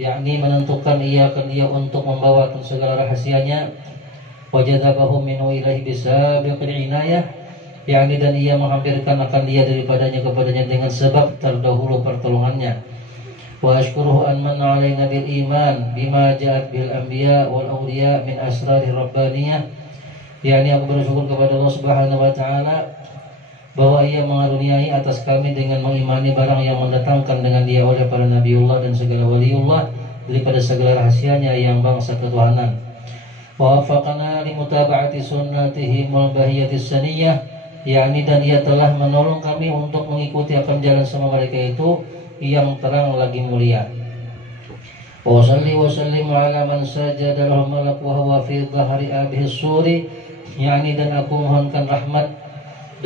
yakni menentukan ia akan dia untuk membawa segala rahasianya. Wajadabahu minhu ilaihi bisabiqil inayah, yakni dan ia menghampirkan akan dia daripadanya kepadanya dengan sebab terdahulu pertolongannya. Wa ashkuruhu an manna alaina bil iman bima ja'at bil anbiya wal awliya min asrari rabbaniyah, yakni aku bersyukur kepada Allah Subhanahu wa taala bahwa ia mengaruniai atas kami dengan mengimani barang yang mendatangkan dengan dia oleh para nabiullah dan segala waliullah daripada segala rahasianya yang bangsa ketuhanan. Wa wafaqana li mutaba'ati sunnatihi wal bahiyatis saniyah, yakni dan ia telah menolong kami untuk mengikuti akan jalan sama mereka itu yang terang lagi mulia. Wa salli wa sallim ala man sajada lahu malak wa huwa fi dhahri abihi suri, yakni dan aku mohonkan rahmat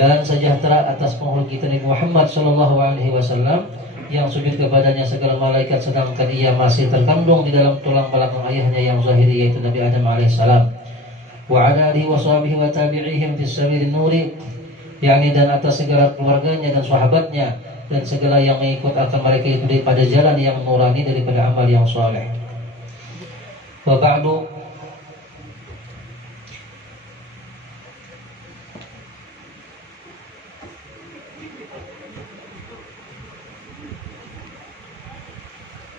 dan sejahtera atas penghulu kita Nabi Muhammad sallallahu alaihi wasallam yang sujud kepadanya segala malaikat sedangkan ia masih terkandung di dalam tulang belakang ayahnya yang zahiri yaitu Nabi Adam alaihissalam. Wa ala alihi wa sahbihi wa tabi'ihim fis sabilin nuri, yakni dan atas segala keluarganya dan sahabatnya dan segala yang mengikut akan mereka itu daripada jalan yang nurani daripada amal yang saleh. Wa ba'du,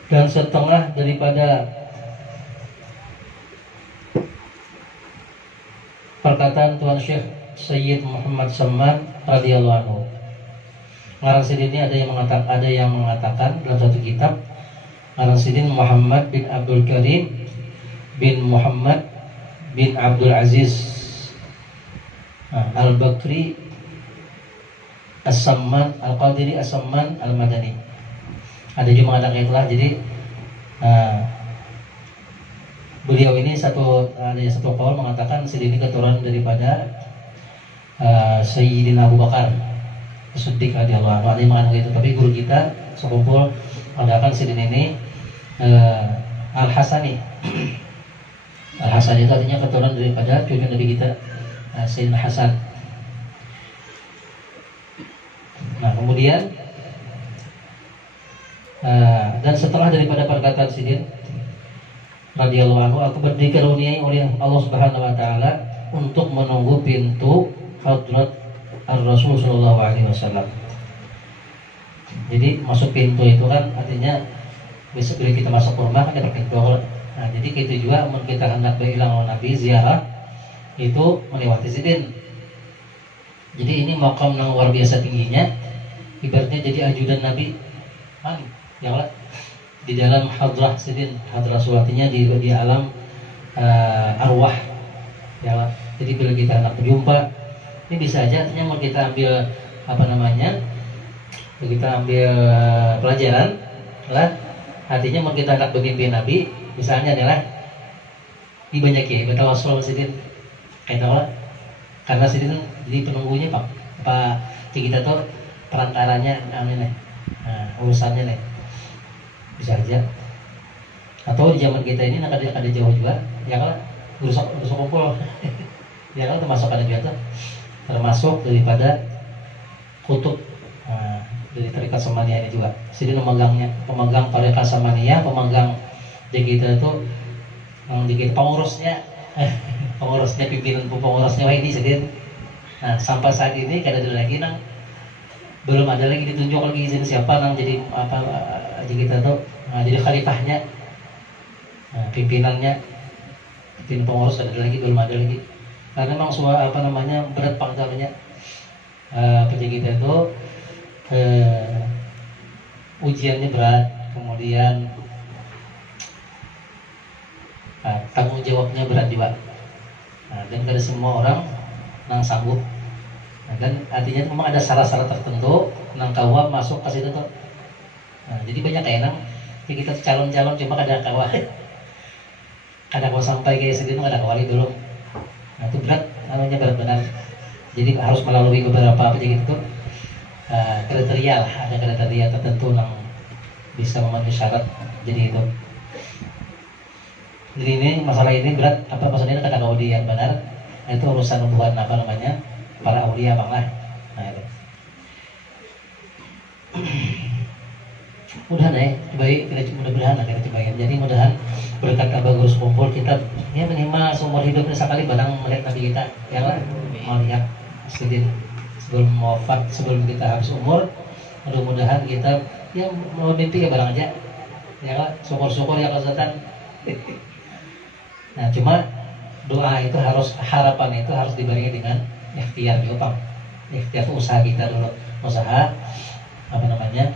dan setengah daripada perkataan Tuan Syekh Sayyid Muhammad Samman radhiyallahu anhu. Ngarang sidin ini ada yang mengatakan dalam satu kitab, ngarang sidin Muhammad bin Abdul Karim bin Muhammad bin Abdul Aziz Al-Bakri As-Samman Al-Qadiri As-Samman Al-Madani. Ada juga mengatakan itulah. Jadi beliau ini ada satu kaul mengatakan sidin ini keturunan daripada Sayyidina Abu Bakar As-Siddiq radhiyallahu anhu. Ada yang mengatakan itu, tapi guru kita sekumpul mengatakan sidin ini Al-Hasani. Al-Hasani itu artinya keturunan daripada cucu Nabi kita Sayyidina Hasan. Nah kemudian dan setelah daripada perkataan sidin radhiyallahu anhu, aku dikaruniai oleh Allah Subhanahu wa taala untuk menunggu pintu hadrat Ar-Rasul sallallahu alaihi wasallam. Jadi masuk pintu itu kan artinya besok bila kita masuk ke rumah kan ada pintu. Nah, jadi gitu juga mun kita hendak berhilang Nabi ziarah itu melewati sidin. Jadi ini makam yang luar biasa tingginya, ibaratnya jadi ajudan Nabi. Ya Allah, di dalam hadrah sidin, hadrah suwatinya di alam arwah. Ya Allah, jadi bila kita hendak berjumpa, ini bisa aja artinya mau kita ambil kita ambil pelajaran lah. Artinya mau kita hendak bermimpi Nabi, misalnya nih lah, ini banyak ya, bertawassul sidin, kayak Allah, karena sidin jadi penunggunya pak kita tuh perantaranya, urusannya nih. Bisa aja. Atau di zaman kita ini ada jauh juga, ya kan, rusak kumpul, ya kan, termasuk ada juga tuh, termasuk daripada kutub dari tarekat Samaniyah ini juga. Sini pemegang tarekat Samaniyah, pemegang di kita itu, di kita pengurusnya, pimpinan pengurusnya wah ini sedih. Nah sampai saat ini kada ada lagi belum ada lagi ditunjuk lagi izin siapa jadi kita tuh jadi khalifahnya, pimpinannya, pimpinan pengurus ada lagi, belum ada lagi karena memang berat pangkalnya kita itu ujiannya berat, kemudian tanggung jawabnya berat juga, dan kada semua orang nang sanggup. Dan artinya memang ada syarat-syarat tertentu nang kawah masuk ke situ tuh. Jadi banyak kayak kita calon-calon cuma kada kawah sampai kayak segitu kada kawali belum. Nah itu berat, namanya berat benar. Jadi harus melalui beberapa gitu kriteria lah, ada kriteria tertentu yang bisa memenuhi syarat. Jadi itu. Jadi ini masalah ini berat, maksudnya kada kawali yang benar. Itu urusan buat para aulia bang lah. Nah itu. mudah baik kita mudah-mudahan kita cobain. Jadi mudahan berkat Abah Guru kumpul kita ya minimal seumur hidupnya sekali barang melihat Nabi kita ya lah mau lihat sedih sebelum wafat, sebelum kita habis umur, mudah-mudahan kita ya mau mimpi ya barang aja ya lah, syukur-syukur ya kesehatan. Nah cuma doa itu harus, harapan itu harus dibarengi dengan ikhtiar juga, ikhtiar itu usaha kita dulu, usaha apa namanya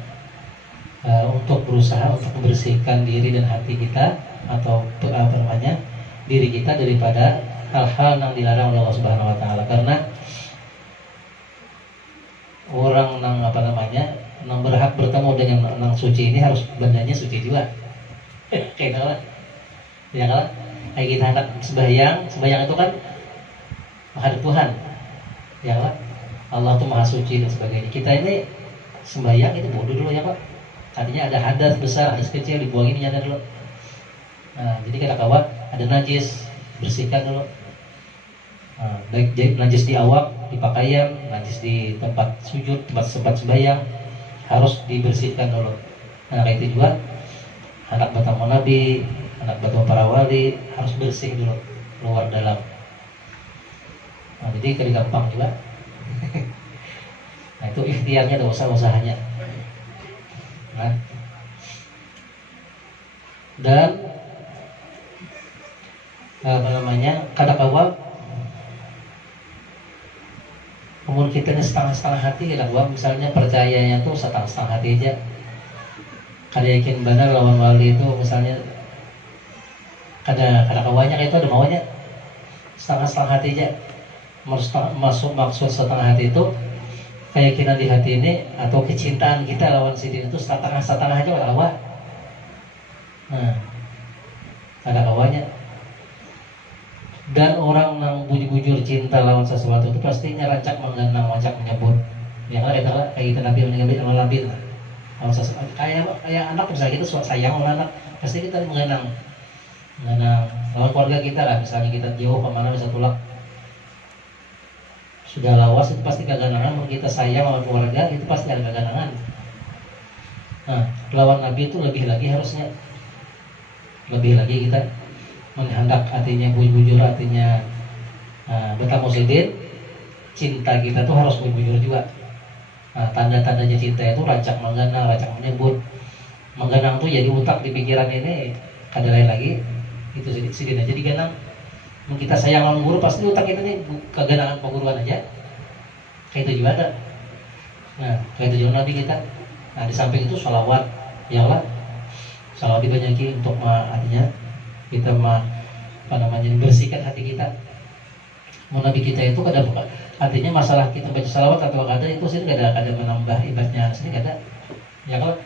untuk berusaha untuk membersihkan diri dan hati kita atau apa namanya diri kita daripada hal-hal yang dilarang oleh Allah Subhanahu Wa Taala. Karena orang yang apa namanya yang berhak bertemu dengan yang suci ini harus bandanya suci juga. Kayak lah, ya kan? Kayak kita anak sembahyang itu kan menghadap Tuhan, ya kan? Allah itu maha suci dan sebagainya. Kita ini sembahyang itu bodoh dulu ya Pak. Artinya ada hadas besar, hadas kecil dibuangin nyadar dulu. Nah, jadi kata kawan ada najis, bersihkan dulu. Nah, baik jadi najis di awak, di pakaian, najis di tempat sujud, tempat sembahyang harus dibersihkan dulu. Nah, kayak itu juga anak bertemu Nabi, anak bertemu para wali harus bersih dulu, luar dalam. Nah, jadi kali gampang juga. Nah, itu ikhtiarnya ada usaha-usahanya. Nah, dan apa namanya kadang awal umur kita ini setengah-setengah hati, kadang awal misalnya percayanya tuh setengah-setengah hati aja. Kada yakin benar lawan wali itu misalnya kadang awalnya kayak itu ada maunya setengah-setengah hati aja. Maksud setengah hati itu keyakinan di hati ini atau kecintaan kita lawan sidin itu setengah aja pada awal. Nah, ada awalnya. Dan orang yang bujur-bujur cinta lawan sesuatu itu pastinya rancak menggenang, rancak menyebut. Ya kan kayak kita Nabi meninggal Nabi lah. Lawan sesuatu kayak anak misalnya kita sayang sama anak, pasti kita menggenang lawan keluarga kita lah. Misalnya kita jauh kemana bisa pulang. Sudah lawas itu pasti keganangan, kita sayang lawan keluarga itu pasti ada keganangan. Nah, lawan Nabi itu lebih lagi harusnya, lebih lagi kita menghendak hatinya bujur hatinya bertemu sidin, cinta kita tuh harus bujur juga. Nah, tanda-tandanya cinta itu rancak menggenang, rancak menyebut. Menggenang tuh jadi otak di pikiran ini kada lain lagi itu sidin aja diganang. Kita sayang lawan guru pasti otak kita nih keganangan perguruan aja. Kayak itu juga ada. Nah, kayak itu juga Nabi kita. Nah, di samping itu sholawat, ya Allah, sholawat dibanyakin untuk artinya kita apa namanya bersihkan hati kita. Mau Nabi kita itu kada artinya masalah kita baca sholawat atau kada itu sih kada menambah ibadahnya, sini kada. Ya kalau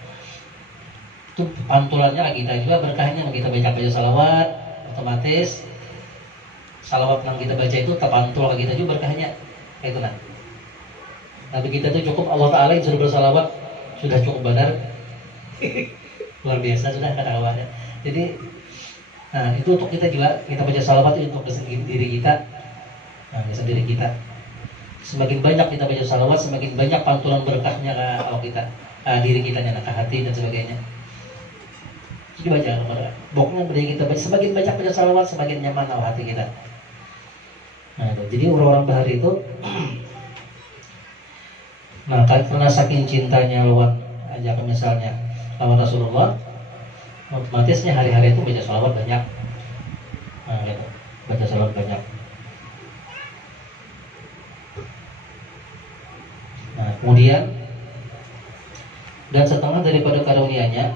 itu pantulannya kita juga berkahnya kita baca sholawat otomatis. Salawat yang kita baca itu terpantul ke kita juga berkahnya. Itu nah. Nabi kita itu cukup Allah Ta'ala yang sudah bersalawat sudah cukup benar. Luar biasa sudah kata awalnya. Jadi nah itu untuk kita juga kita baca salawat itu untuk diri kita. Nah, diri kita. Semakin banyak kita baca salawat, semakin banyak pantulan berkahnya ke awak kita, diri kita ke hati dan sebagainya. Jadi baca pokoknya beri kita baca, semakin banyak baca salawat semakin nyaman awak hati kita. Nah, jadi orang-orang bahari itu nah karena saking cintanya lawan aja misalnya lawan Rasulullah, otomatisnya hari-hari itu baca salawat banyak. Nah, gitu. Baca salawat banyak. Nah, kemudian dan setengah daripada karunia-Nya,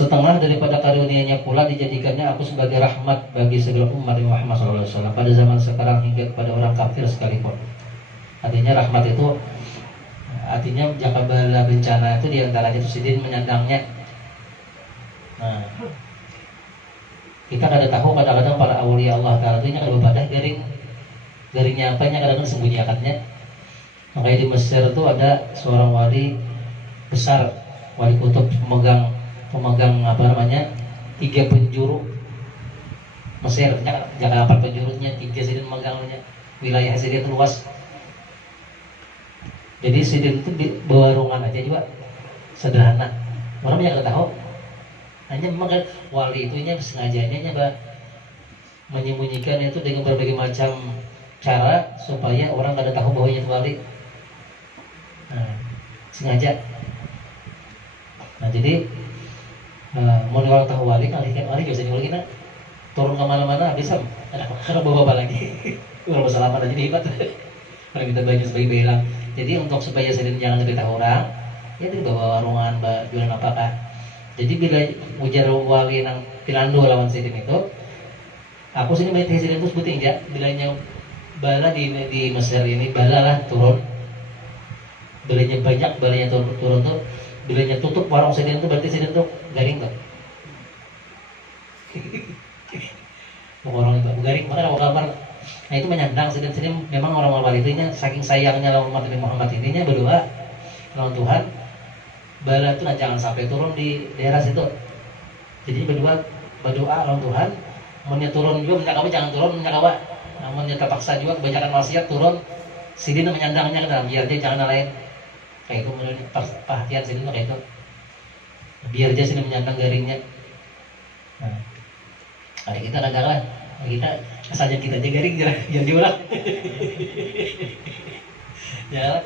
setengah daripada karunia-Nya pula dijadikannya aku sebagai rahmat bagi segala umat Muhammad SAW pada zaman sekarang hingga kepada orang kafir sekalipun. Artinya rahmat itu artinya jika bala bencana itu diantaranya itu sidin menyandangnya. Nah, kita kada tahu kadang-kadang para awliya Allah Ta'ala itu kada bebadah garingnya apanya kadang-kadang sembunyikannya. Makanya di Mesir itu ada seorang wali besar, wali kutub pemegang apa namanya 3 penjuru Mesir. Jangan 4 penjurunya, 3 sidin memegangnya. Wilayah sidin luas. Jadi sidin itu bawa ruangan aja juga sederhana. Orang banyak tahu. Hanya memang kan wali itu sengajanya menyembunyikan itu dengan berbagai macam cara supaya orang kada tahu bahwa itu wali. Nah, sengaja. Nah jadi mau orang tahu wali kali juga wali kita turun kemana-mana bisa karena bawa apa lagi. Kalau bersalaman aja hebat. Kalau kita banyak sebagai bilang. Jadi untuk supaya sidin jangan cerita orang, ya dibawa ruangan jualan apakah. Jadi bila ujar wali nang pilando lawan sidin itu, aku sini main sidin itu sebutin ya. Bilanya bala di Mesir ini bala lah turun, balanya banyak, balanya turun tuh, bilanya tutup warung sidin itu berarti sidin tuh garing tuh. Orang itu garing mana ada kabar. Nah itu menyandang sidin memang orang wali itu saking sayangnya lawan Nabi Muhammad ininya berdoa lawan Tuhan. Bala itu jangan sampai turun di daerah situ. Jadi berdoa lawan Tuhan, mennya turun juga mennya kawa jangan turun mennya kawa. Namun dia terpaksa juga kebanyakan maksiat turun, sidin menyandangnya ke dalam biar dia jangan lain. Kayak itu menurut perhatian sidin kayak itu. Biar dia sini menyandang garingnya. Nah, ada kita kadang-kadang kita saja kita aja garing jangan diulang. Ya,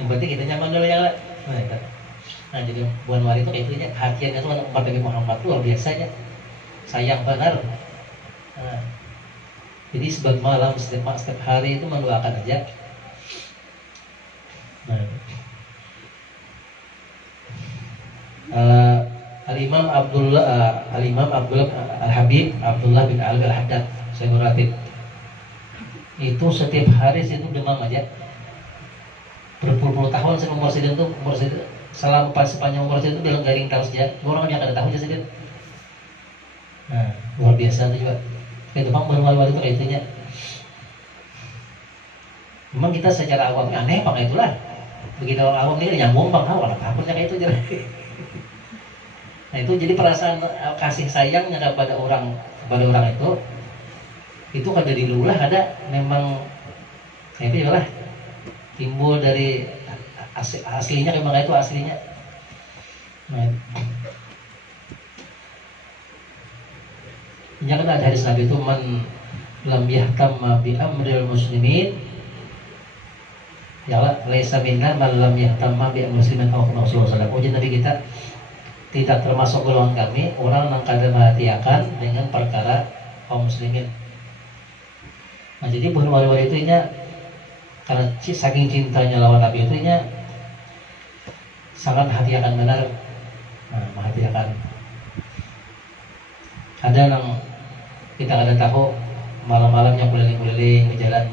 yang penting kita nyaman dulu ya. Nah jadi buan wali itu kayak itu hatiannya tuh umat Nabi Muhammad luar biasanya sayang benar. Nah, jadi setiap malam setiap hari itu mendoakan aja. Nah, Al-Imam Abdullah Al-Habib Abdullah bin Ali Al-Haddad Sayyidul Ratib itu setiap hari itu demam aja berpuluh-puluh tahun saya umur sidin tuh selama sepanjang umur sidin itu bilang garing terus ya orang yang ada tahu aja sidin. Nah luar biasa itu juga kayak demam wali-wali itu kayak itunya. Memang kita secara awam aneh apa itulah begitu orang awam ini nyambung bang awal apapun kayak itu aja. Nah itu jadi perasaan kasih sayangnya kepada orang itu kan jadi lulah ada memang kayak itu lah timbul dari aslinya memang itu aslinya. Nah, ini kan ada hadis Nabi itu man lam yahtamma bi amril muslimin ya laisa minna man lam yahtamma bi amril muslimin aw kama Rasulullah sallallahu alaihi wasallam. Nabi kita tidak termasuk golongan kami orang yang kada merhatiakan dengan perkara kaum muslimin. Nah jadi bukan wali-wali itu karena saking cintanya lawan Nabi itu sangat merhatiakan benar. Nah merhatiakan. Ada yang kita kada tahu malam-malamnya keliling-keliling ke jalan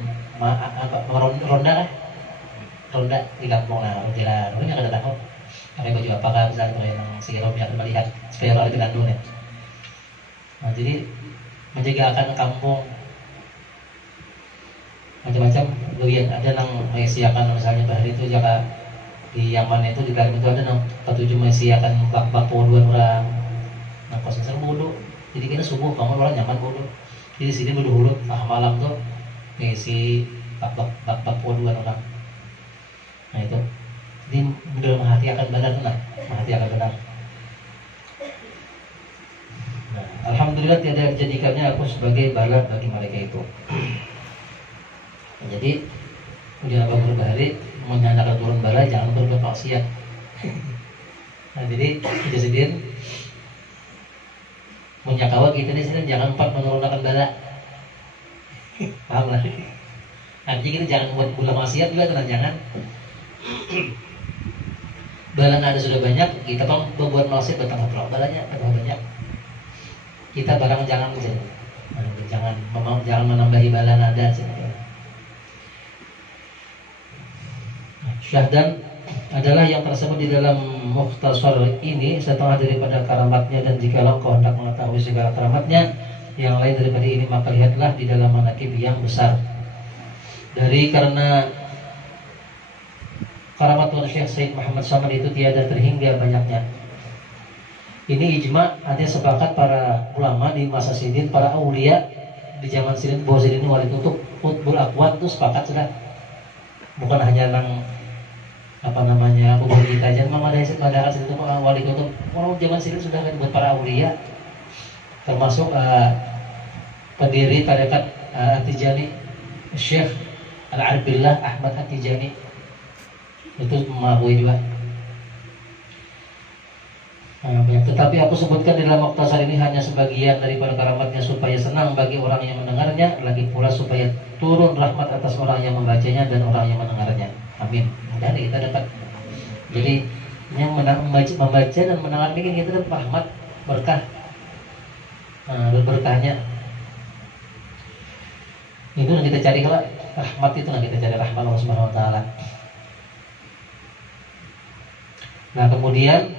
ronda di kampung jalan orang yang kada tahu. Pakai baju apakah misalnya yang sekiranya biar melihat supaya orang tidak dulu ya. Nah jadi menjaga kampung macam-macam bagian ada yang mengisiakan misalnya bahari itu jika di Yaman itu di Karim itu ada yang ketujuh mengisiakan bak-bak poduan orang. Nah kos besar bodoh. Jadi kita subuh kamu orang nyaman bodoh. Jadi sini bodoh hulu malam tuh mengisi bak poduan orang. Nah itu. Jadi benar menghatiakan benar benar. Nah, alhamdulillah tidak dijadikannya aku sebagai bala bagi mereka itu. Nah, jadi ujian apa berbahari menyatakan turun bala jangan berbuat maksiat. Nah jadi kejadian menyakawa kita di sini jangan menurunkan bala. Paham lah. Artinya kita jangan buat pula maksiat juga jangan. Bala ada sudah banyak, kita membuat maksiat bertambah pula balanya banyak. Kita barang jangan menambahi bala nada. Syahdan adalah yang tersebut di dalam Mukhtasar ini setengah daripada karamatnya dan jikalau kau hendak mengetahui segala karamatnya yang lain daripada ini maka lihatlah di dalam manaqib yang besar. Karena karamat Tuan Syekh Said Muhammad Saman itu tiada terhingga banyaknya. Ini ijma ada sepakat para ulama di masa sidin, para aulia di zaman sidin bahwa sidin ini wali tutup utbul akwat itu sepakat sudah. Bukan hanya yang apa namanya kubur kita aja memang ada padahal itu wali kutub orang zaman sini sudah kan buat para aulia termasuk pendiri tarekat At-Tijani Syekh Al-Arbillah Ahmad At-Tijani itu mengakui juga. Tetapi aku sebutkan di dalam Mukhtasar ini hanya sebagian daripada karamatnya supaya senang bagi orang yang mendengarnya, lagi pula supaya turun rahmat atas orang yang membacanya dan orang yang mendengarnya. Amin. Dan kita dapat. Jadi yang membaca dan mendengar ini kita dapat rahmat, berkah, berkahnya. Itu yang kita cari kalau rahmat itu yang kita cari rahmat Allah Subhanahu Wa Taala. Nah kemudian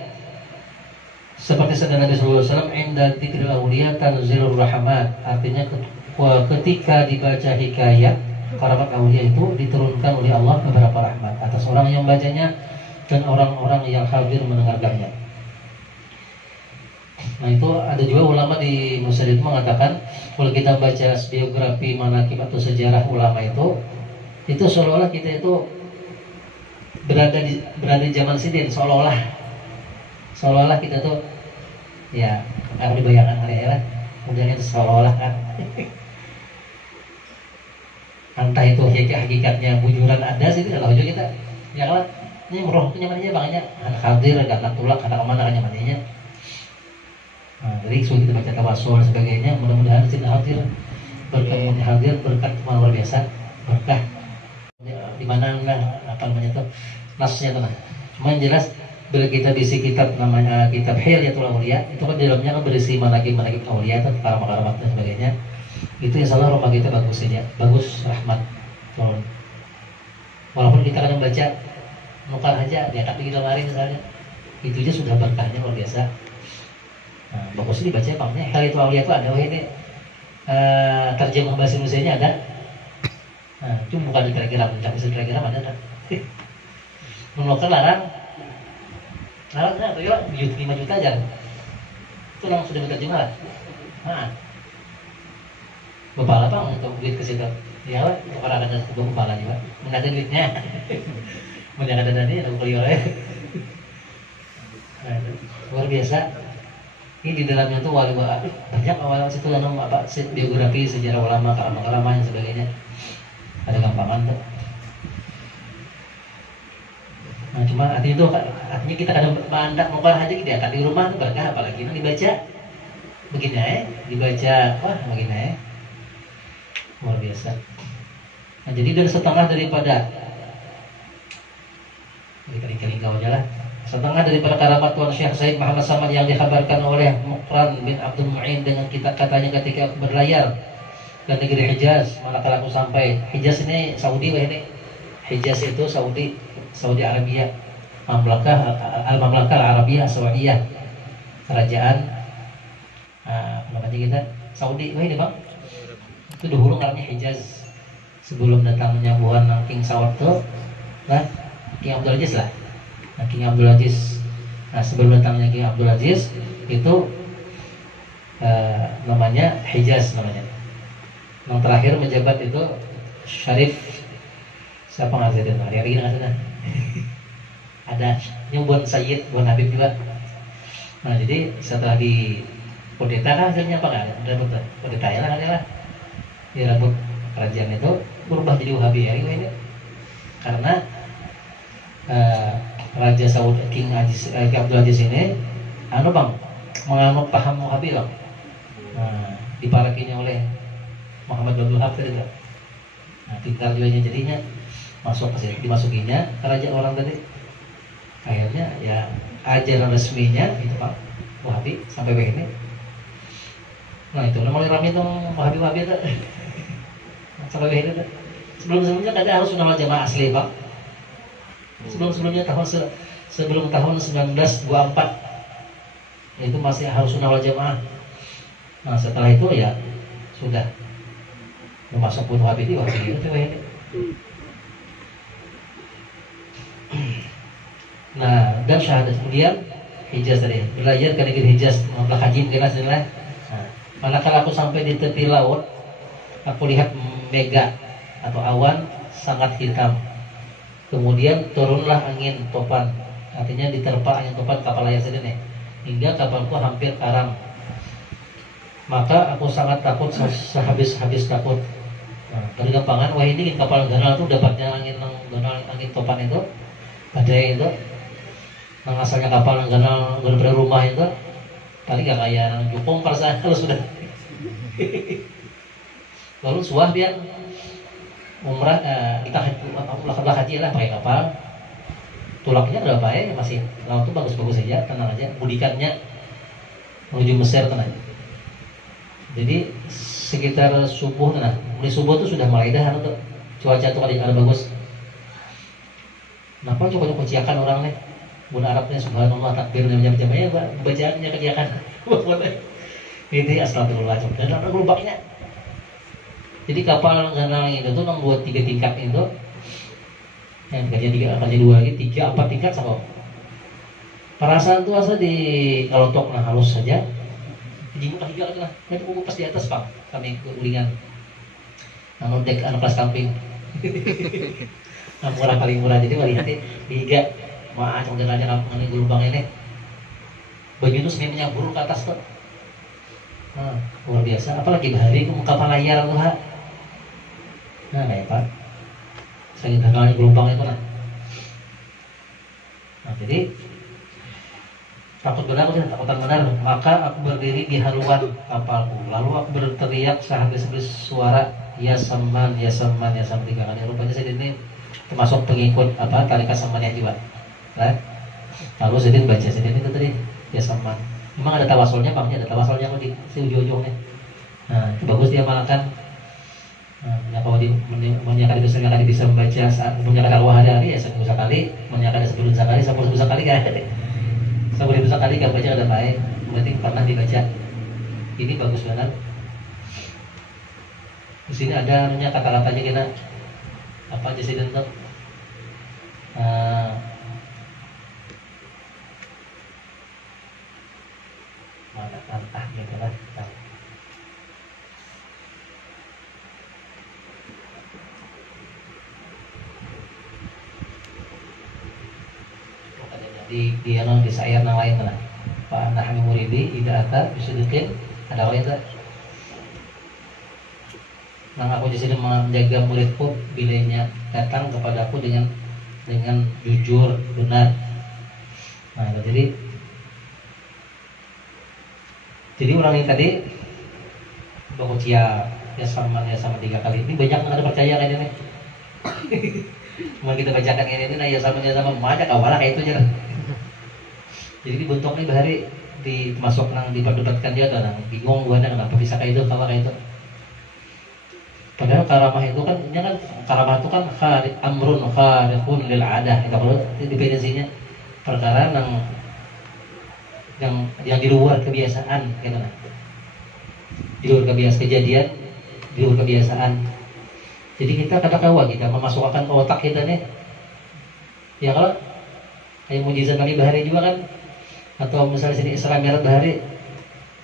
seperti sabda Nabi sallallahu alaihi wasallam, "Inda dzikril awliya tanzilur rahmat." Artinya ketika dibaca hikayat karamat awliya itu diturunkan oleh Allah beberapa rahmat atas orang yang bacanya dan orang-orang yang hadir mendengarkannya. Nah itu ada juga ulama di Mesir itu mengatakan kalau kita baca biografi manaqib atau sejarah ulama itu seolah-olah kita itu berada di zaman sidin, seolah-olah kita tuh ya kalau dibayangkan hari ya kemudian itu seolah-olah kan entah itu hakikatnya bujuran ada sih kalau juga kita ya kan ini roh punya mananya banyak anak hadir anak tulak anak mana hanya mananya. Nah, jadi sudah kita baca tawasul dan sebagainya mudah-mudahan tidak hadir berkah hadir berkat luar biasa berkah di mana apa namanya itu nasnya tuh. Cuma jelas bila kita bisi kitab namanya kitab Hilyatul Auliya itu kan di dalamnya kan berisi manaqib auliya atau karamat dan sebagainya. Itu insyaallah rumah kita bagus saja, bagus rahmat turun. Walaupun kita kadang baca nukar aja di atas di lemari misalnya, itu aja sudah berkahnya luar biasa. Nah, bagus dibaca makanya Hilyatul Auliya itu ada ini terjemah bahasa Indonesia-nya ada. Nah, itu bukan di telegram, tapi di telegram ada kan. Menukar larang tuh ya 5 juta aja. Itu langsung sudah terjemah lah. Nah, Bapak apa untuk duit ke situ? Ya, untuk orang ada sebuah kepala juga. Mana ada duitnya? Mana ada dananya ada kuliah. Luar biasa. Ini di dalamnya tuh banyak awal situ apa biografi sejarah ulama, karama dan sebagainya. Ada gampangan tuh. Nah, cuma artinya kita kadang mandak mukar aja gitu ya. Kan di rumah tuh berkah apalagi ini dibaca begini dibaca wah begini luar biasa. Nah, jadi dari setengah daripada kita dikering kau aja lah. Setengah daripada karamat Tuan Syekh Said Muhammad Samad yang dikabarkan oleh Muqran bin Abdul Mu'in dengan kita katanya ketika aku berlayar ke negeri Hijaz, manakala aku sampai Hijaz ini Saudi lah ini. Hijaz itu Saudi Arabia, Al-Mamlakah Al-Arabiyah Saudiyah, kerajaan namanya kita Saudi. Wah ini bang, itu dahulu namanya Hijaz sebelum datangnya buan King Saud tuh, nah King Abdul Aziz lah. Nah, King Abdul Aziz, nah sebelum datangnya King Abdul Aziz itu namanya Hijaz namanya. Yang terakhir menjabat itu Syarif siapa nggak ada hari-hari nggak ada. Ada nyumbun Sayyid, buan Habib juga. Nah jadi setelah di kudeta kan hasilnya apa nggak ada? Rambut kudeta ya lah ada lah. Di rambut kerajaan itu berubah jadi Wahabi ya ini karena Raja Saudi King Abdul Aziz ini bang menganut paham Wahabi loh. Nah diparakinya oleh Muhammad bin Wahab tadi kan. Nah pintar juga jadinya dimasukinya kerajaan orang tadi. Akhirnya ya ajaran resminya itu Pak Wahabi sampai begini. Nah itu mulai ramai tuh Wahabi itu sampai begini tuh. Sebelumnya kan harus nama jamaah asli Pak. Sebelumnya sebelum tahun 1924 itu masih harus sunnah wal jamaah. Nah setelah itu ya sudah masuk pun Wahabi itu ini. Nah dan syahadat kemudian Hijaz tadi belajar ke negeri Hijaz membelah haji jelas adalah. Nah, manakala aku sampai di tepi laut, aku lihat mega atau awan sangat hitam. Kemudian turunlah angin topan, artinya diterpa angin topan kapal layar sedene, hingga kapalku hampir karam. Maka aku sangat takut sehabis-habis takut. Nah, dari gampangan, wah ini kapal ganal tuh dapatnya angin angin topan itu, badai itu. Nah, asalnya kapal ganal bener rumah itu, tadi gak kayak nang jupong perasaan kalau sudah. Lalu suah biar umrah kita lakukan haji lah pakai kapal. Tulaknya udah baik, masih laut tuh bagus-bagus saja, tenang aja. Budikannya menuju Mesir tenang. Jadi sekitar subuh, nah mulai subuh tuh sudah mulai dah tuh cuaca tuh ada bagus. Kenapa coba ciakan orang nih? Bun Arabnya subhanallah takbir macam-macam ya, bacaannya kejakan. Ini astagfirullah dan ada gerobaknya. Jadi kapal ganal itu tuh membuat 3 tingkat itu, yang kerja 2 lagi 3 4 tingkat sama. Perasaan tuh asal di kalotok nah halus saja. Jinggu ketiga lagi lah, nanti kuku pas di atas pak, kami ulingan. Namun dek anak kelas camping. Nah, murah paling murah jadi wali hati 3. Maaf sebenarnya ngomongin gelombang ini. Begitu semuanya buruk ke atas tuh. Nah, luar biasa. Apalagi bahari ke kapal layar tuh ha. Nah, kayak pak. Saya gagalnya gelombang itu nah. Nah, jadi takut benar, aku takutan benar. Maka aku berdiri di haluan kapalku. Lalu aku berteriak sehabis-habis suara ya Saman, ya Saman, ya Saman 3 kali. Rupanya saya ini termasuk pengikut tarikat Samaniyah juga. Nah, lalu saya baca saya itu tadi ya Saman. Memang ada tawasulnya, makanya ada tawasulnya kok di ujung-ujungnya. Nah, itu bagus dia malakan. Nah, kalau menyatakan itu sekali bisa membaca saat menyatakan wahadari ya 1 kali, menyatakan sebelum sekali, 10 kali kan ada. 10 kali gak baca ada baik, berarti pernah dibaca. Ini bagus banget. Di sini ada namanya kata-katanya kita apa aja sih tentu. Mana tantah gitu lah. Di sayar yang lain lah. Pak Nahmi Muridi tidak ada bisa bikin ada lain tak. Nah aku di sini menjaga muridku bilanya datang kepadaku dengan jujur benar. Nah jadi orang ini tadi bakucia ya sama 3 kali ini banyak yang ada percaya kayak ini. Mau kita bacakan ini nah ya sama banyak awalnya kayak itu aja. Jadi bentuk ini bahari dimasuk nang diperdebatkan dia tuh nang bingung gua kenapa bisa kayak itu kayak itu. Padahal karamah itu kan ini kan karamah itu kan amrun khariqun lil adah. Kita perlu definisinya perkara yang di luar kebiasaan gitu nah. Di luar kebiasaan kejadian, di luar kebiasaan. Jadi kita kata-kata kita memasukkan ke otak kita nih. Ya kalau kayak mujizat Nabi Bahari juga kan, atau misalnya sini Isra Mi'raj Bahari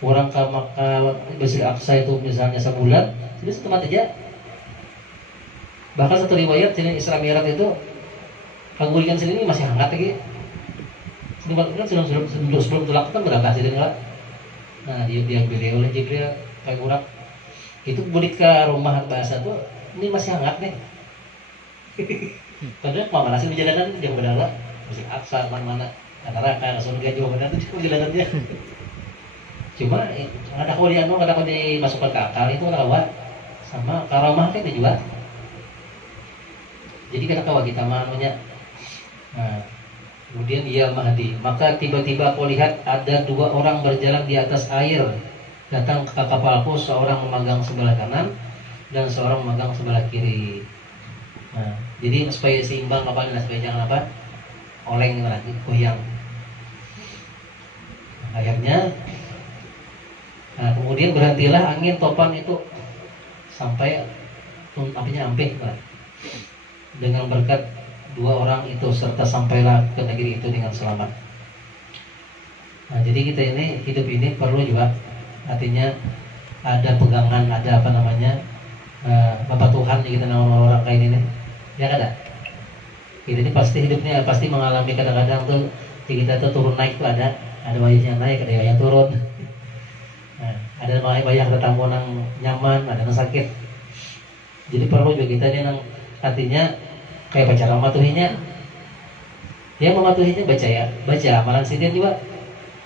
orang ke Makkah Masjid Aqsa itu misalnya sebulan, jadi setelah aja. Bahkan satu riwayat sini Isra Mi'raj itu kagulikan sini masih hangat lagi. Sebelum tulak kan berangkat sini enggak. Nah dia beli oleh Jibril kayak kurang. Itu budik ke rumah bahasa tuh ini masih hangat nih. Padahal mana sih perjalanan jauh benar masih Aqsa mana neraka surga jauh benar itu perjalanannya. Cuma ada kodian dong, ada kode masukkan ke akal itu lewat sama karamah kan juga. Jadi kata kawan kita manunya. Nah, kemudian ia Mahdi. Maka tiba-tiba aku lihat ada 2 orang berjalan di atas air. Datang ke kapalku, seorang memegang sebelah kanan dan seorang memegang sebelah kiri. Nah, jadi supaya seimbang kapalnya, supaya jangan apa oleng lagi, goyang. Nah, akhirnya, nah kemudian berhentilah angin topan itu sampai apinya ampih. Nah, dengan berkat 2 orang itu serta sampailah ke negeri itu dengan selamat. Nah, jadi kita ini hidup ini perlu juga artinya ada pegangan, ada apa namanya Bapak Tuhan kita nama orang kayak ini ya kada. Kita ini pasti hidupnya pasti mengalami kadang-kadang tuh di kita tuh turun naik tuh ada wayahnya naik, ada wayahnya turun. Nah, ada wayah tetamu nang nyaman, ada yang sakit. Jadi perlu juga kita nih nang artinya kayak baca matuhinya. Dia mematuhinya baca ya, baca amalan sidin juga.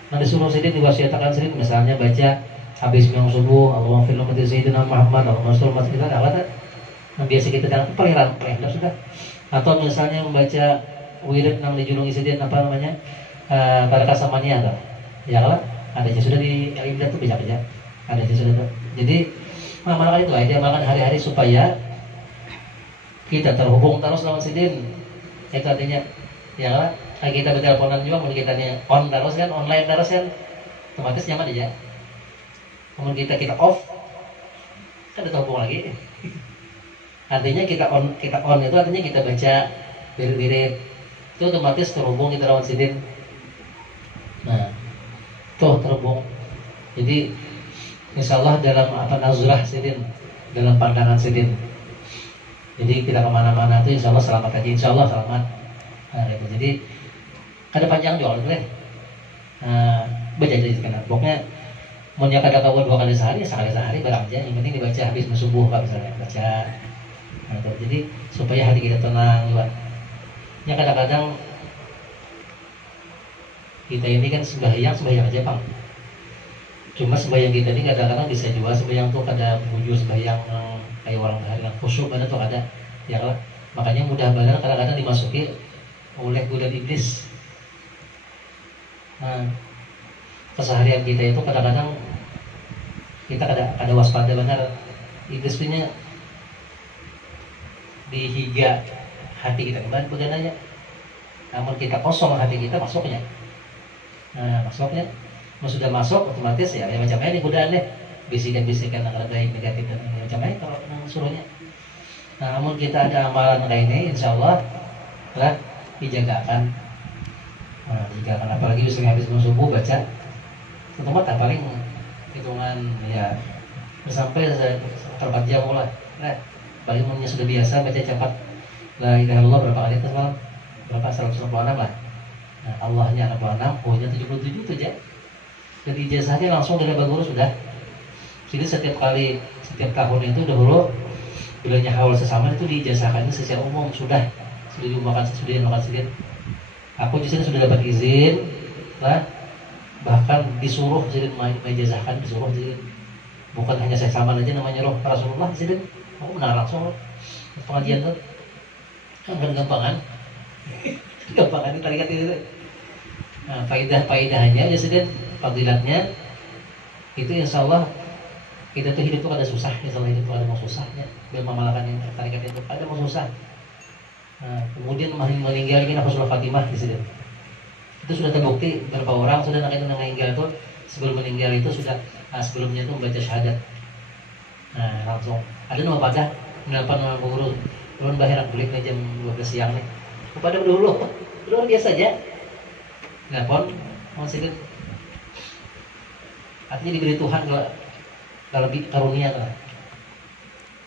Nanti suruh sidin diwasiatkan sidin misalnya baca habis yang subuh, Allahumma fil ummati sayyidina Muhammad, Allahumma sholli ala kita ada nah, biasa kita dalam perihal sudah. Atau misalnya membaca wirid yang dijulungi sidin apa namanya? Barakah samania atau ya kalau ada aja sudah di ibadah tuh bisa ada aja sudah tuh. Jadi amalkan itu aja, amalkan hari-hari supaya kita terhubung terus lawan sidin. Itu artinya ya kan? Kayak kita berteleponan juga, mau kita nih on terus kan, online terus kan, otomatis nyaman aja. Kemudian kita off, kan udah terhubung lagi. Artinya kita on itu artinya kita baca wirid-wirid, itu otomatis terhubung kita lawan sidin. Nah, tuh terhubung. Jadi insya Allah dalam nazrah sidin, dalam pandangan sidin. Jadi kita kemana-mana itu insya Allah selamat aja, insya Allah selamat. Nah, gitu. Jadi ada panjang juga kan. Baca aja kan. Pokoknya mau kada kau 2 kali sehari, sekali sehari barang aja. Yang penting dibaca habis subuh kan misalnya baca. Nah, gitu. Jadi supaya hati kita tenang juga. Ya kadang-kadang kita ini kan sembahyang aja Bang. Cuma sembahyang kita ini kadang-kadang bisa juga sembahyang tuh kada bujur sembahyang kayak orang yang khusyuk ada tuh ada. Ya kan? Makanya mudah banget kadang-kadang dimasuki oleh godaan iblis. Nah, keseharian kita itu kadang-kadang kita ada waspada benar. Iblis punya dihiga hati kita kembali bagananya. Namun kita kosong hati kita masuknya. Nah, masuknya, sudah masuk otomatis ya macam ini godaan deh. Bisikan-bisikan yang ada baik negatif dan macam ini kalau suruhnya. Nah, namun kita ada amalan kayak ini, insya Allah lah dijagakan. Nah, dijagakan apalagi bisa habis subuh baca tempat paling hitungan ya sampai 4 jam lah. Nah, paling umumnya sudah biasa baca cepat la ilaha illallah berapa kali itu semalam? Berapa 126 lah. Nah, Allahnya 66, punya 77 itu aja. Jadi ijazahnya langsung dari guru sudah. Jadi setiap tahun itu dahulu bilanya hawal sesama itu diijazahkannya secara umum sudah diumumkan sedikit. Aku justru sudah dapat izin lah, bahkan disuruh jadi ijazahkan, disuruh jadi bukan hanya saya sama aja namanya roh Rasulullah jadi aku benar langsung pengajian tuh kan gampangan gampangan tarikat itu. Nah, faedahnya jadi fadilatnya itu insya Allah kita tuh hidup tuh ada susah, insya Allah hidup tuh ada mau susahnya biar memalahkan yang tarikat itu ada mau susah. Nah, kemudian meninggal ini Husnul Fatimah di sini. Itu sudah terbukti berapa orang sudah meninggal itu sebelum meninggal itu sudah sebelumnya itu membaca syahadat. Nah, langsung ada nama pada nama guru belum bahir kulit jam 12 siang nih. Kepada dulu luar biasa aja. Nelpon masih artinya diberi Tuhan kalau lebih karunia kan.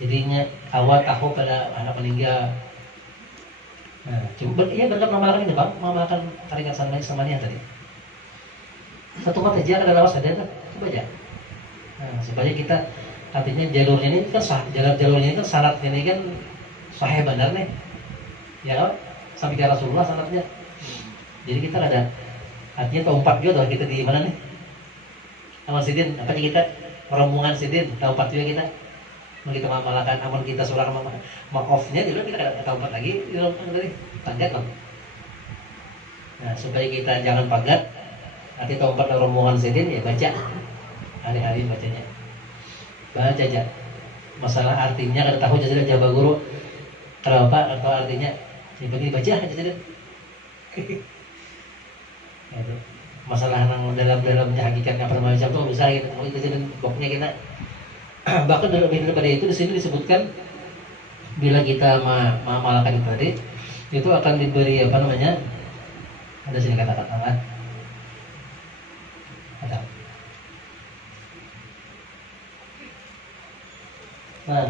Jadinya awal tahu pada anak meninggal. Nah, coba iya benar mengamalkan ini Bang, mengamalkan tarikat samania tadi. Satu mata aja ada lawas ada kan? Coba aja. Nah, supaya kita artinya jalurnya ini kan jalurnya itu syaratnya ini kan sahih benar nih. Ya kan? Sampai ke Rasulullah syaratnya. Jadi kita ada artinya tahu 4 juga kita di mana nih? Amal sidin, apa nih kita rombongan sidin, tahu 4 juga kita. Mau kita mengamalkan amal kita surah maafnya dulu kita ada tahu 4 lagi di dalam tadi pagat loh. Nah, supaya kita jangan pagat, nanti tahu 4 rombongan sidin ya baca hari-hari bacanya. Baca aja. Masalah artinya kada tahu jadi jawab guru. Kenapa atau artinya ya bagi baca aja jadi. Itu masalah yang dalamnya hakikatnya apa macam tuh bisa kita mau itu jadi pokoknya kita bahkan daripada itu di sini disebutkan bila kita mengamalkan itu tadi itu akan diberi apa namanya ada sini kata-kata ada. Nah,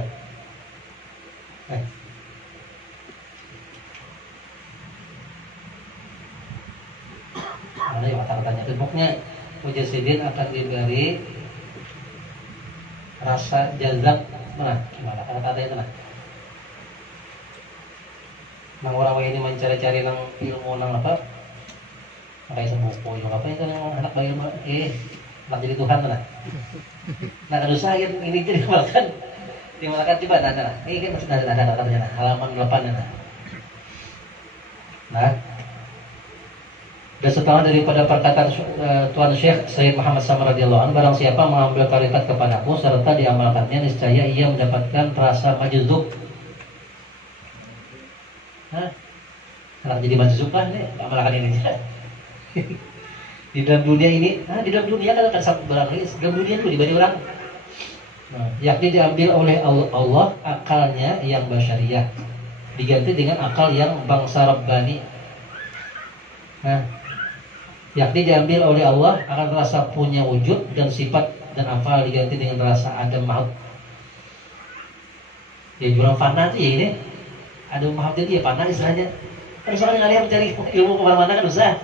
mana ya kata-katanya pokoknya mujasidin akan diberi rasa jazab mana gimana kata-kata itu nah. Nang orang ini mencari-cari nang ilmu nang apa? Kayak sebuku ilmu apa itu nang anak bayi nak jadi Tuhan nah. Nah kalau saya ini jadi dimakan coba nah. Ini kan masih ada katanya nah, halaman 8 nah. Nah, dan setelah daripada perkataan Tuan Syekh Sayyid Muhammad Samar radhiyallahu anhu, barang siapa mengambil tarikat kepadaku serta diamalkannya, niscaya ia mendapatkan rasa majzub. Hah? Kalau jadi majzub lah nih, amalkan ini. Di dalam dunia ini, di dalam dunia kan akan satu barang lagi, dalam dunia dulu dibanding orang. Nah, yakni diambil oleh Allah akalnya yang basyariah, diganti dengan akal yang bangsa Rabbani. Nah, yakni diambil oleh Allah akan rasa punya wujud dan sifat dan afal diganti dengan rasa adam maut. Ya jurang fana itu ya ini. Adam maut itu ya fana istilahnya. Kan soalnya kalian mencari ilmu kemana-mana kan usah.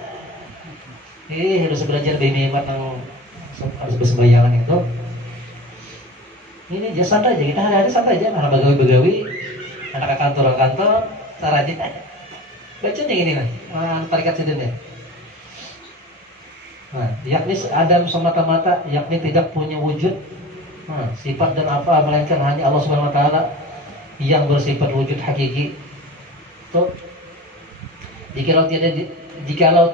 Harus belajar hebat yang harus bersembayangan itu. Ini aja santai aja, kita hari-hari santai aja, anak begawi-begawi, anak kantor-kantor, caranya bacanya gini lah, tarikat sidin ya. Nah, yakni Adam semata-mata, yakni tidak punya wujud, sifat dan apa melainkan hanya Allah Subhanahu Wa Taala yang bersifat wujud hakiki. Tuh, jikalau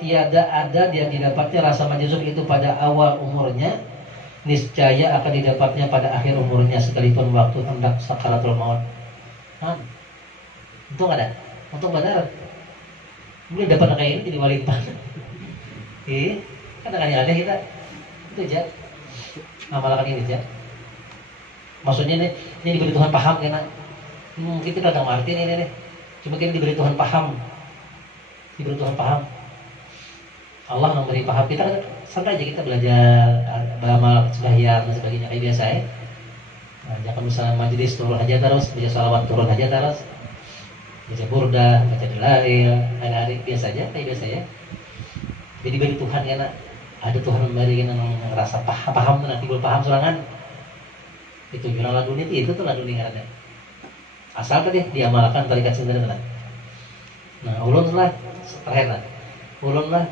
tiada ada dia didapatnya rasa majzub itu pada awal umurnya, niscaya akan didapatnya pada akhir umurnya sekalipun waktu hendak sakaratul maut. Untung ada, untung benar. Mungkin dapat kayak ini jadi walipan. Kadang-kadang ada kita itu aja amalkan ini aja. Maksudnya ini diberi Tuhan paham karena mungkin kita nggak ngerti ini. Cuma kita diberi Tuhan paham, diberi Tuhan paham. Allah memberi paham kita santai aja kita belajar beramal sembahyang dan sebagainya kayak biasa ya. Nah, jangan misalnya majelis turun aja terus, baca salawat turun aja terus, baca burdah, baca dalail, hari-hari biasa aja kayak biasa ya. Jadi bagi Tuhan ya nak, ada Tuhan memberi yang ngerasa paham tuh nanti belum paham sorangan. Itu jurnal laduni itu tuh laduni ada. Asal tadi diamalkan tarikat sendiri lah. Nah ulun lah terakhir lah. Ulun lah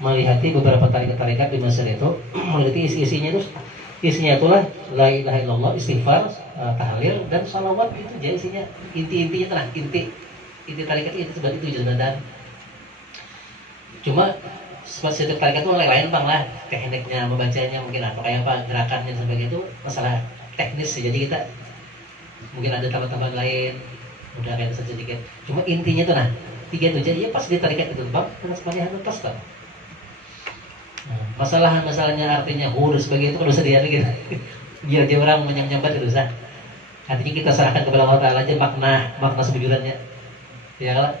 melihati beberapa tarikat-tarikat di Mesir itu, melihati isinya itulah la ilaha illallah, istighfar, tahlil dan salawat itu jadi isinya inti-intinya inti tarikat itu seperti itu dan cuma setiap tarikat itu lain-lain bang lah tekniknya membacanya mungkin apa kayak apa gerakannya sebagainya itu masalah teknis jadi kita mungkin ada tambahan lain udah kayak sedikit cuma intinya tuh tiga itu jadi ya pas di tarikat itu bang dengan semuanya itu pas kan. Masalahnya artinya huruf sebagai itu kan usah dia gitu. Biar dia orang menyambat itu usah. Artinya kita serahkan kepada Allah Taala aja makna sebujurannya. Ya kan?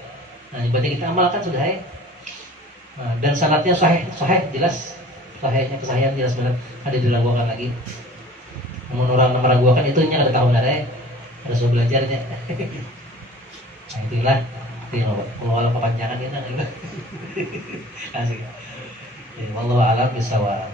Nah, berarti kita amalkan sudah ya. Nah, dan sanadnya sahih jelas. Sahihnya kesahihan jelas benar. Ada diragukan lagi. Namun orang meragukan itunya ada tahu ada ya. Ada suruh belajarnya. Nah, itulah. Kalau kepanjangan kita. Asik. Wallahu a'lam bishawab.